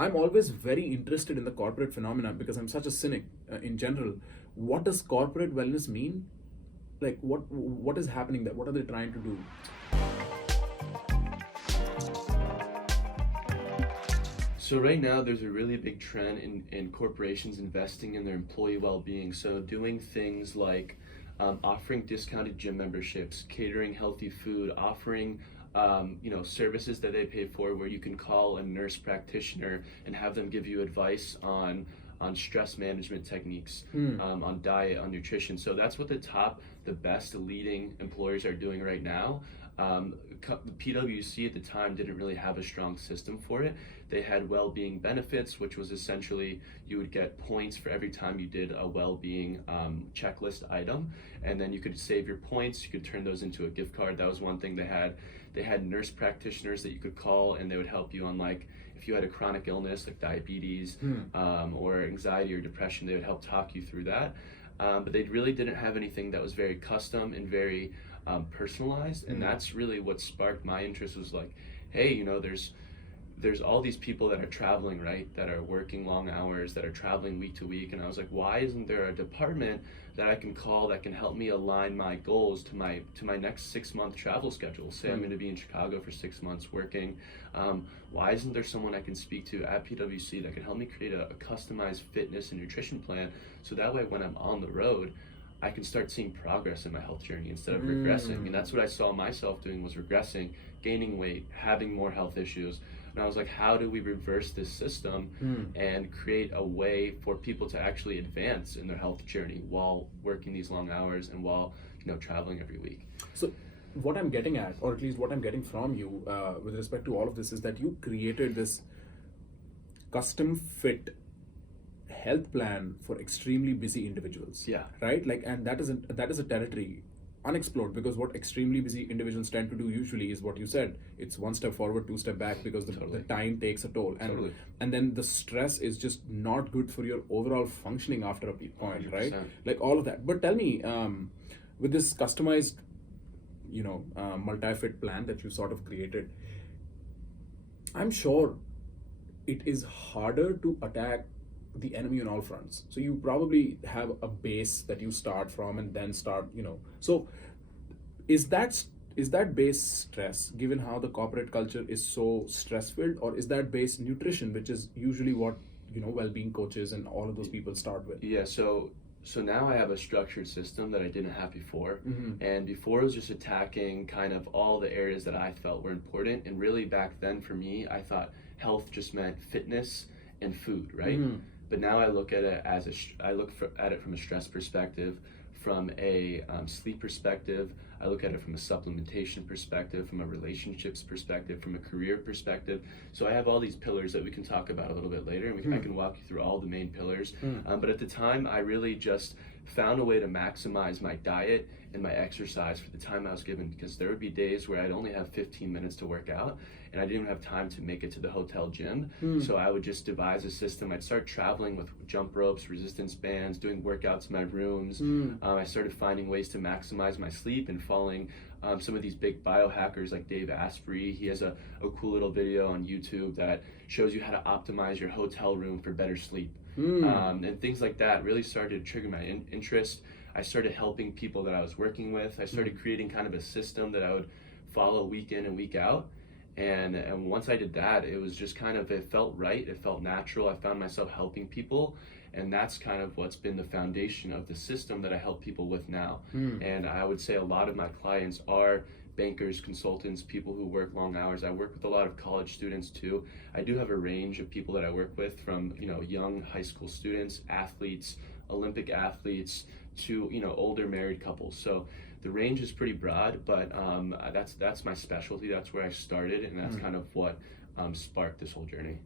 I'm always very interested in the corporate phenomena because I'm such a cynic in general. What does corporate wellness mean? Like, what is happening there? What are they trying to do? So right now there's a really big trend in corporations investing in their employee well-being. So doing things like offering discounted gym memberships, catering healthy food, offering services that they pay for where you can call a nurse practitioner and have them give you advice on stress management techniques, on diet, on nutrition. So that's what the best leading employers are doing right now. PwC at the time didn't really have a strong system for it. They had well-being benefits, which was essentially you would get points for every time you did a well-being checklist item, and then you could save your points. You could turn those into a gift card. That was one thing they had. They had nurse practitioners that you could call, and they would help you on, like, if you had a chronic illness like diabetes or anxiety or depression, they would help talk you through that. But they really didn't have anything that was very custom and very personalized, and that's really what sparked my interest. Was like, hey, there's all these people that are traveling, right, that are working long hours, that are traveling week to week, and I was like, why isn't there a department that I can call that can help me align my goals to my next 6-month travel schedule? Say I'm going to be in Chicago for 6 months working. Why isn't there someone I can speak to at PwC that can help me create a customized fitness and nutrition plan, so that way when I'm on the road, I can start seeing progress in my health journey instead of regressing. And that's what I saw myself doing, was regressing, gaining weight, having more health issues. And I was like, how do we reverse this system and create a way for people to actually advance in their health journey while working these long hours and while traveling every week? So what I'm getting at, or at least what I'm getting from you with respect to all of this, is that you created this custom fit health plan for extremely busy individuals. Yeah. Right? Like, and that is a territory unexplored, because what extremely busy individuals tend to do usually is what you said. It's one step forward, two step back, because the time takes a toll, and then the stress is just not good for your overall functioning after a point, 100%. Right? Like all of that. But tell me, with this customized multi-fit plan that you sort of created, I'm sure it is harder to attack the enemy on all fronts. So you probably have a base that you start from, and then so is that base stress, given how the corporate culture is so stress filled, or is that base nutrition, which is usually what well-being coaches and all of those people start with? Yeah, so now I have a structured system that I didn't have before. And before, it was just attacking kind of all the areas that I felt were important. And really back then for me, I thought health just meant fitness and food, right? But now I look at it as at it from a stress perspective, from a sleep perspective. I look at it from a supplementation perspective, from a relationships perspective, from a career perspective. So I have all these pillars that we can talk about a little bit later, and I can walk you through all the main pillars. But at the time, I really just found a way to maximize my diet and my exercise for the time I was given, because there would be days where I'd only have 15 minutes to work out, and I didn't have time to make it to the hotel gym. So I would just devise a system. I'd start traveling with jump ropes, resistance bands, doing workouts in my rooms. I started finding ways to maximize my sleep and following some of these big biohackers like Dave Asprey. He has a cool little video on YouTube that shows you how to optimize your hotel room for better sleep. And things like that really started to trigger my interest. I started helping people that I was working with. I started creating kind of a system that I would follow week in and week out. And once I did that, it was just kind of, it felt right, it felt natural. I found myself helping people, and that's kind of what's been the foundation of the system that I help people with now. And I would say a lot of my clients are bankers, consultants, people who work long hours. I work with a lot of college students too. I do have a range of people that I work with, from young high school students, athletes, Olympic athletes, to older married couples. So the range is pretty broad, but that's my specialty. That's where I started, and that's kind of what sparked this whole journey.